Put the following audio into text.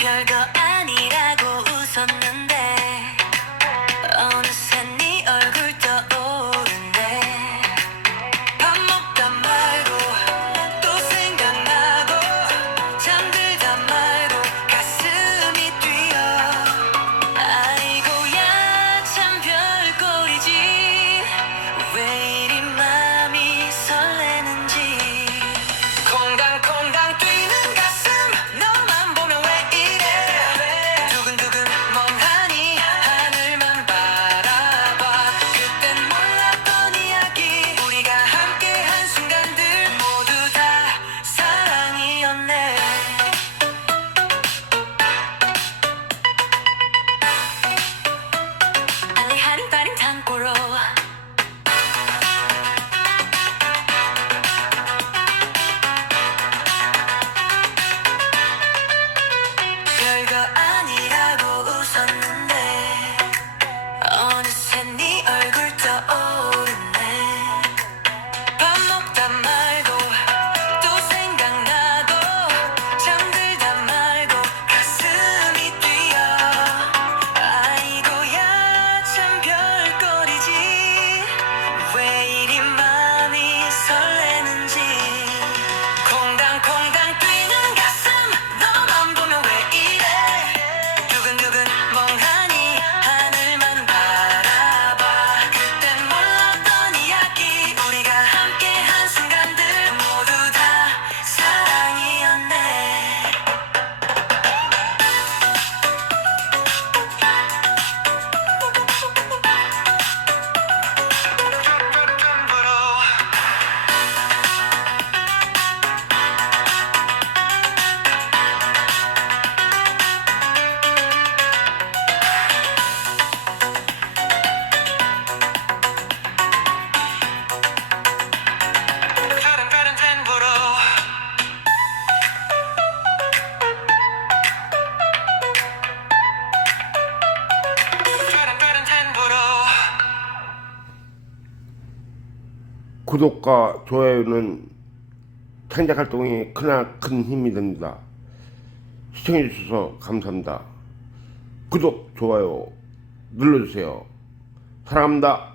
별거 구독과 좋아요는 창작 활동에 크나 큰 힘이 됩니다. 시청해 주셔서 감사합니다. 구독, 좋아요 눌러주세요. 사랑합니다.